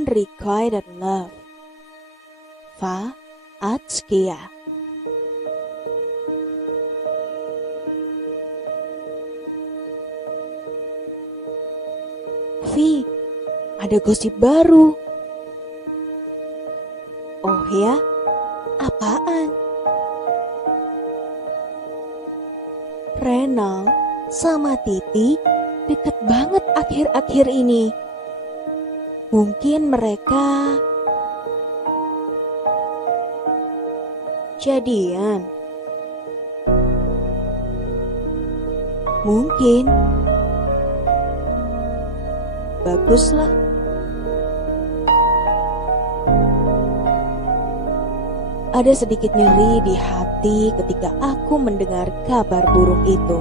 Unrequited Love. Fa Atskia. Vi, ada gosip baru. Oh ya? Apaan? Renal sama Titi deket banget akhir-akhir ini. Mungkin mereka jadian. Mungkin. Baguslah. Ada sedikit nyeri di hati ketika aku mendengar kabar buruk itu.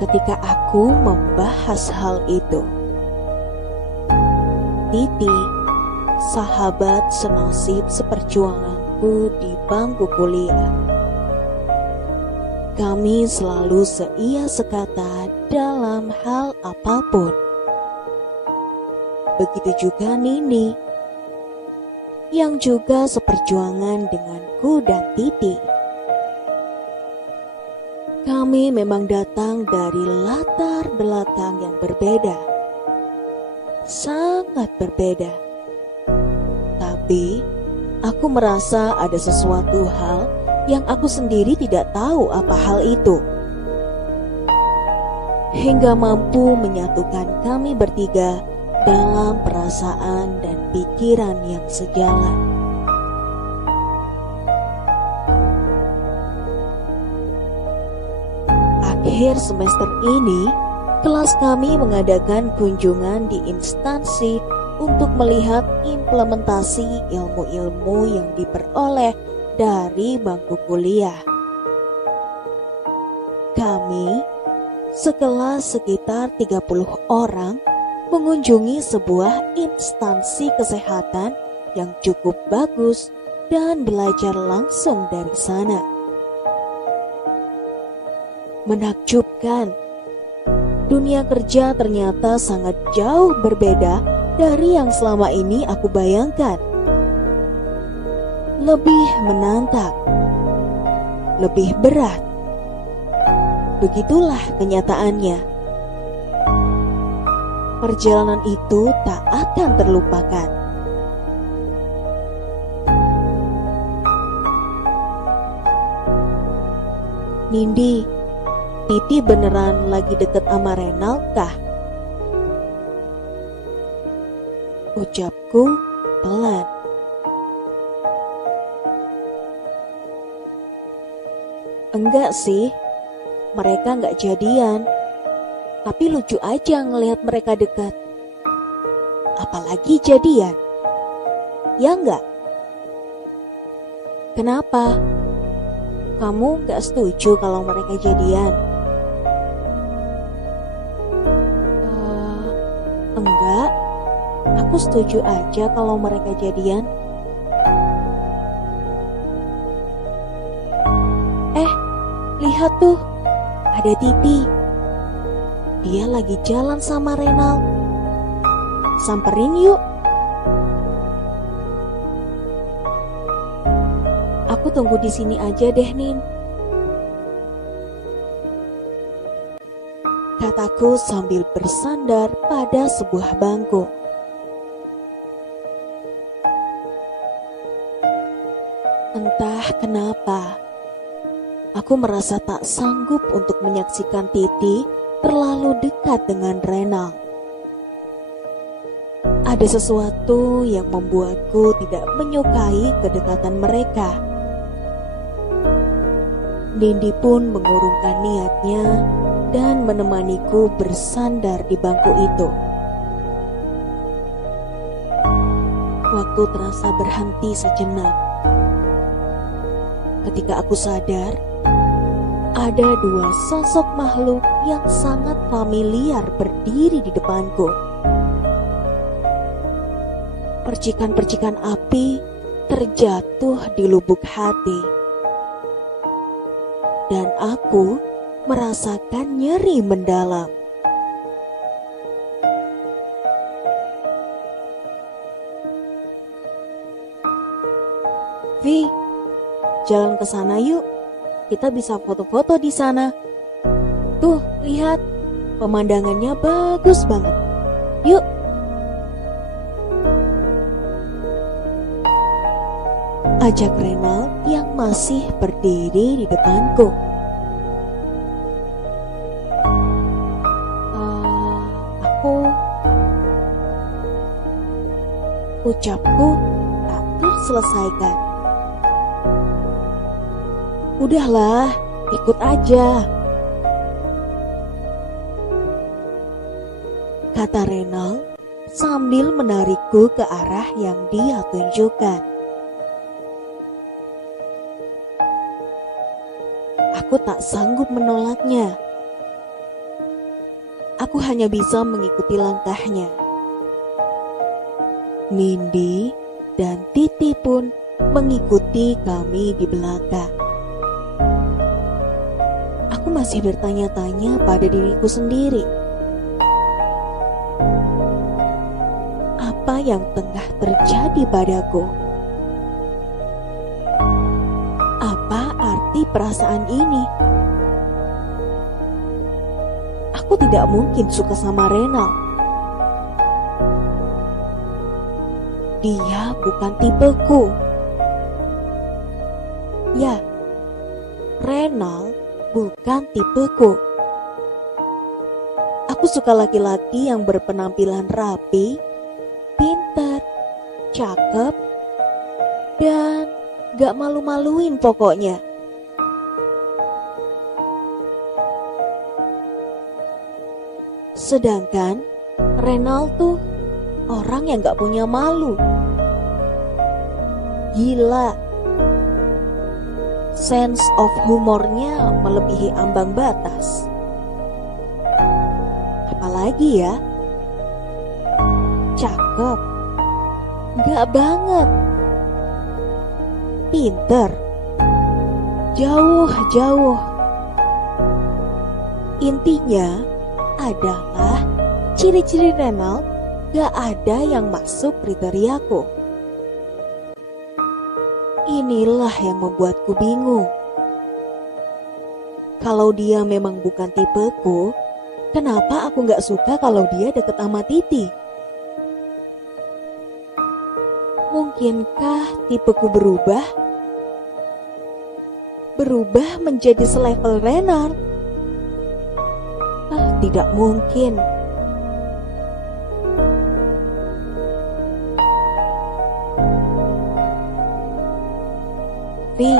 Ketika aku membahas hal itu. Titi, sahabat senasib seperjuanganku di bangku kuliah. Kami selalu seia sekata dalam hal apapun. Begitu juga Nini, yang juga seperjuangan denganku dan Titi. Kami memang datang dari latar belakang yang berbeda, sangat berbeda. Tapi aku merasa ada sesuatu hal yang aku sendiri tidak tahu apa hal itu, hingga mampu menyatukan kami bertiga dalam perasaan dan pikiran yang sejalan. Akhir semester ini, kelas kami mengadakan kunjungan di instansi untuk melihat implementasi ilmu-ilmu yang diperoleh dari bangku kuliah. Kami, sekelas sekitar 30 orang, mengunjungi sebuah instansi kesehatan yang cukup bagus dan belajar langsung dari sana. Menakjubkan, dunia kerja ternyata sangat jauh berbeda dari yang selama ini aku bayangkan. Lebih menantang, lebih berat. Begitulah kenyataannya. Perjalanan itu tak akan terlupakan. Nindi, Titi beneran lagi deket sama Renal kah? Ucapku pelan. Enggak sih, mereka enggak jadian. Tapi lucu aja ngelihat mereka dekat. Apalagi jadian. Ya enggak? Kenapa? Kamu enggak setuju kalau mereka jadian? Enggak. Aku setuju aja kalau mereka jadian. Lihat tuh. Ada Titi. Dia lagi jalan sama Renal. Samperin yuk. Aku tunggu di sini aja deh, Nin. Kataku sambil bersandar pada sebuah bangku. Entah kenapa, aku merasa tak sanggup untuk menyaksikan Titi terlalu dekat dengan Renal. Ada sesuatu yang membuatku tidak menyukai kedekatan mereka. Nindi pun mengurungkan niatnya dan menemaniku bersandar di bangku itu. Waktu terasa berhenti sejenak. Ketika aku sadar, ada dua sosok makhluk yang sangat familiar berdiri di depanku. Percikan-percikan api terjatuh di lubuk hati. Dan aku merasakan nyeri mendalam. Vi, jalan ke sana yuk. Kita bisa foto-foto di sana. Tuh, lihat. Pemandangannya bagus banget. Yuk. Ajak Renald yang masih berdiri di depanku. Ucapku tak terselesaikan. Udahlah, ikut aja, kata Renald sambil menarikku ke arah yang dia tunjukkan. Aku tak sanggup menolaknya. Aku hanya bisa mengikuti langkahnya. Nindi dan Titi pun mengikuti kami di belakang. Aku masih bertanya-tanya pada diriku sendiri. Apa yang tengah terjadi padaku? Apa arti perasaan ini? Aku tidak mungkin suka sama Renald. Dia bukan tipeku. Ya, Renald bukan tipeku. Aku suka laki-laki yang berpenampilan rapi, pintar, cakep, dan gak malu-maluin pokoknya. Sedangkan Renald tuh orang yang gak punya malu. Gila. Sense of humornya melebihi ambang batas. Apalagi ya? Cakep. Gak banget. Pinter. Jauh-jauh. Intinya adalah ciri-ciri Renald gak ada yang masuk kriteriaku. Inilah yang membuatku bingung. Kalau dia memang bukan tipeku, kenapa aku gak suka kalau dia deket sama Titi? Mungkinkah tipeku berubah? Berubah menjadi selevel Renald? Tidak mungkin. Vi,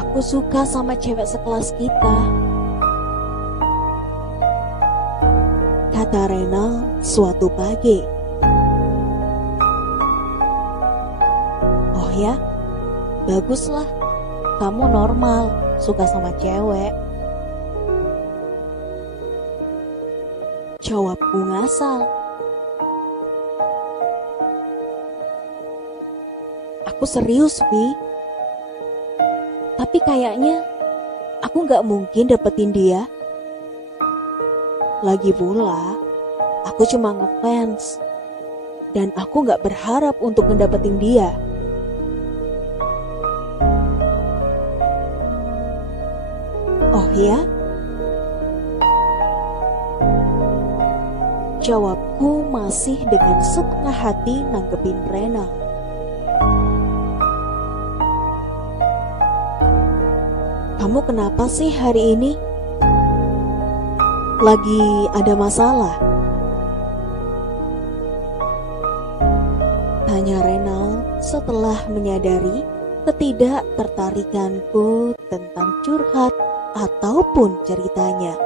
aku suka sama cewek sekelas kita, kata Renald suatu pagi. Oh ya, baguslah, kamu normal, suka sama cewek. Jawabku ngasal. Aku serius, Vi. Tapi kayaknya aku gak mungkin dapetin dia. Lagi pula, aku cuma ngefans. Dan aku gak berharap untuk ngedapetin dia. Oh ya? Jawabku masih dengan setengah hati nanggepin Renald. Kamu kenapa sih hari ini? Lagi ada masalah? Tanya Renald setelah menyadari ketidaktertarikanku tentang curhat ataupun ceritanya.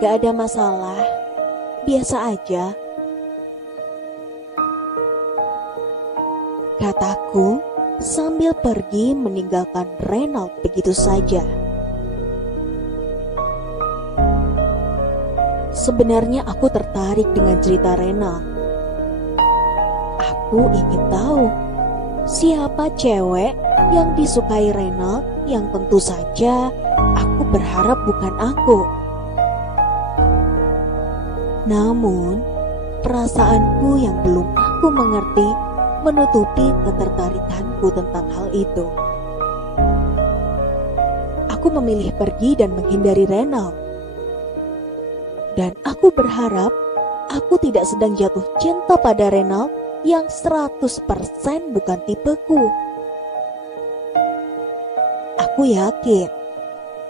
Gak ada masalah, biasa aja, kataku sambil pergi meninggalkan Renald begitu saja. Sebenarnya aku tertarik dengan cerita Renald. Aku ingin tahu siapa cewek yang disukai Renald yang tentu saja aku berharap bukan aku. Namun, perasaanku yang belum aku mengerti menutupi ketertarikanku tentang hal itu. Aku memilih pergi dan menghindari Reynald. Dan aku berharap aku tidak sedang jatuh cinta pada Reynald yang 100% bukan tipeku. Aku yakin,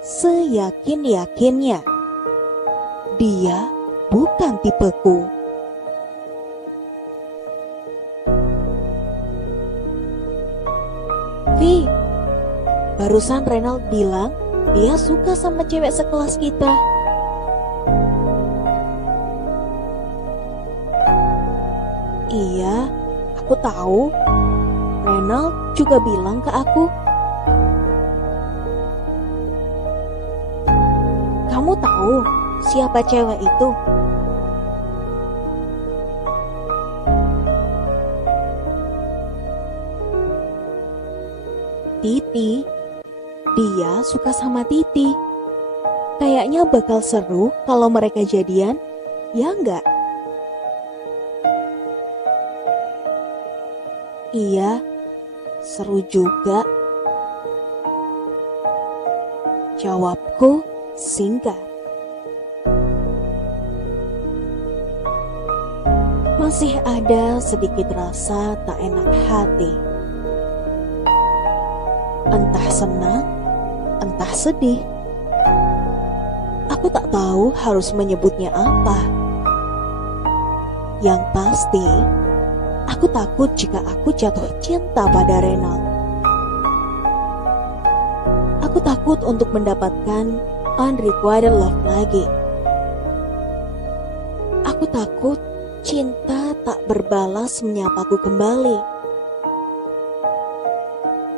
seyakin-yakinnya, dia bukan tipeku. Vi, barusan Reynald bilang dia suka sama cewek sekelas kita. Iya, aku tahu. Reynald juga bilang ke aku. Kamu tahu siapa cewek itu? Titi. Dia suka sama Titi. Kayaknya bakal seru kalau mereka jadian, ya enggak? Iya, seru juga. Jawabku singkat. Masih ada sedikit rasa tak enak hati. Entah senang, entah sedih. Aku tak tahu harus menyebutnya apa. Yang pasti, aku takut jika aku jatuh cinta pada Reynald. Aku takut untuk mendapatkan unrequited love lagi. Aku takut cinta tak berbalas menyapaku kembali.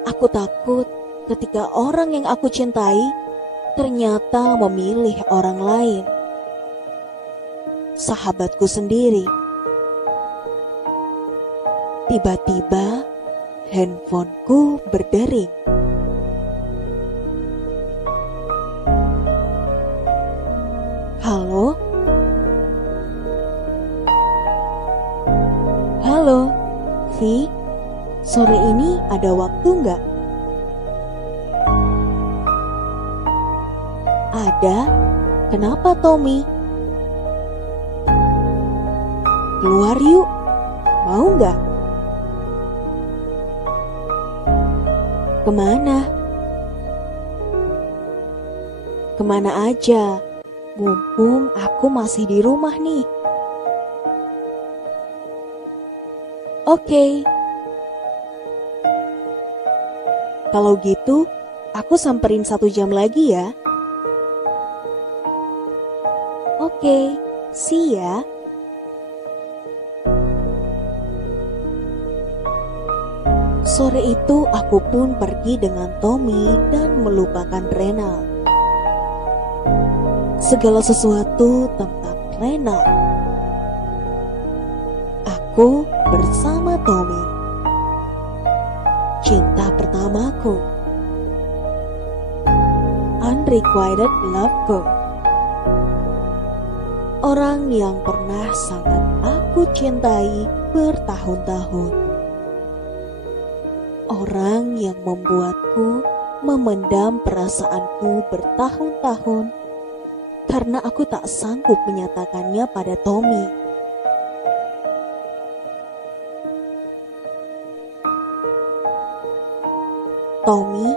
Aku takut ketika orang yang aku cintai ternyata memilih orang lain. Sahabatku sendiri. Tiba-tiba handphoneku berdering. Halo? Halo, Vi, sore ini ada waktu nggak? Ada? Kenapa, Tommy? Keluar yuk, mau nggak? Kemana? Kemana aja? Mumpung aku masih di rumah nih. Oke. Kalau gitu, aku samperin 1 jam lagi ya. Oke, see ya. Sore itu aku pun pergi dengan Tommy dan melupakan Reynald. Segala sesuatu tentang Reynald. Aku bersama Tommy. Cinta pertamaku. Unrequited loveku. Orang yang pernah sangat aku cintai bertahun-tahun. Orang yang membuatku memendam perasaanku bertahun-tahun karena aku tak sanggup menyatakannya pada Tommy. Tommy,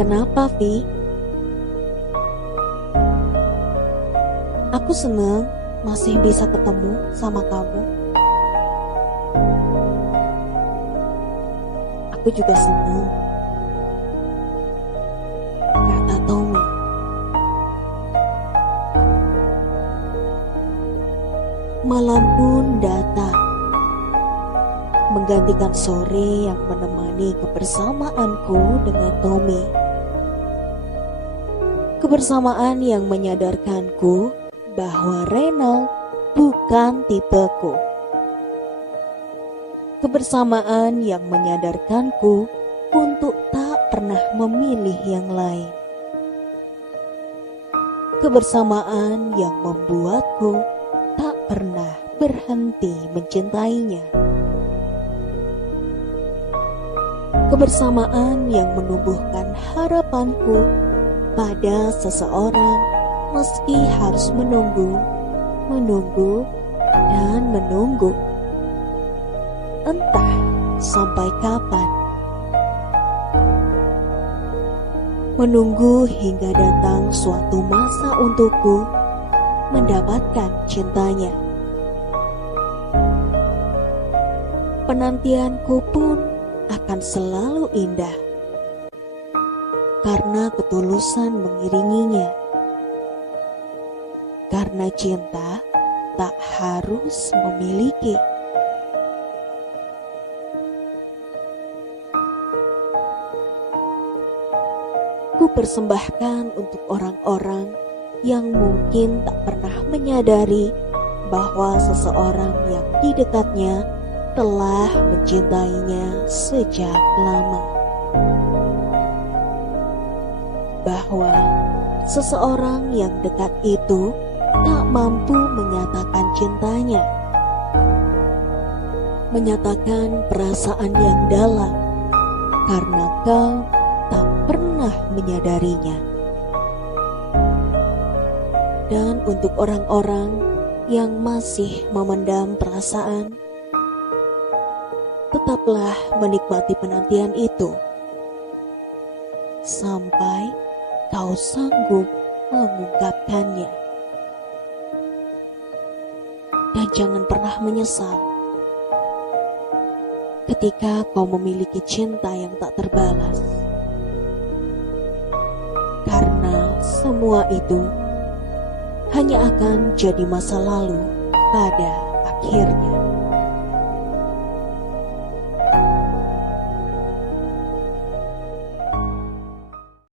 kenapa, Vi? Aku senang masih bisa ketemu sama kamu. Aku juga senang, kata Tommy. Malam pun datang, menggantikan sore yang menemani kebersamaanku dengan Tommy. Kebersamaan yang menyadarkanku bahwa Reynald bukan tipeku. Kebersamaan yang menyadarkanku untuk tak pernah memilih yang lain. kebersamaan yang membuatku tak pernah berhenti mencintainya. Kebersamaan yang menumbuhkan harapanku pada seseorang meski harus menunggu, dan menunggu. Entah sampai kapan. Menunggu hingga datang suatu masa untukku mendapatkan cintanya. Penantianku pun akan selalu indah karena ketulusan mengiringinya. Karena cinta tak harus memiliki. Ku persembahkan untuk orang-orang yang mungkin tak pernah menyadari bahwa seseorang yang di dekatnya telah mencintainya sejak lama. Bahwa seseorang yang dekat itu tak mampu menyatakan cintanya, menyatakan perasaan yang dalam, karena kau tak pernah menyadarinya. Dan untuk orang-orang yang masih memendam perasaan, tetaplah menikmati penantian itu sampai kau sanggup mengungkapkannya. Dan jangan pernah menyesal ketika kau memiliki cinta yang tak terbalas, karena semua itu hanya akan jadi masa lalu pada akhirnya.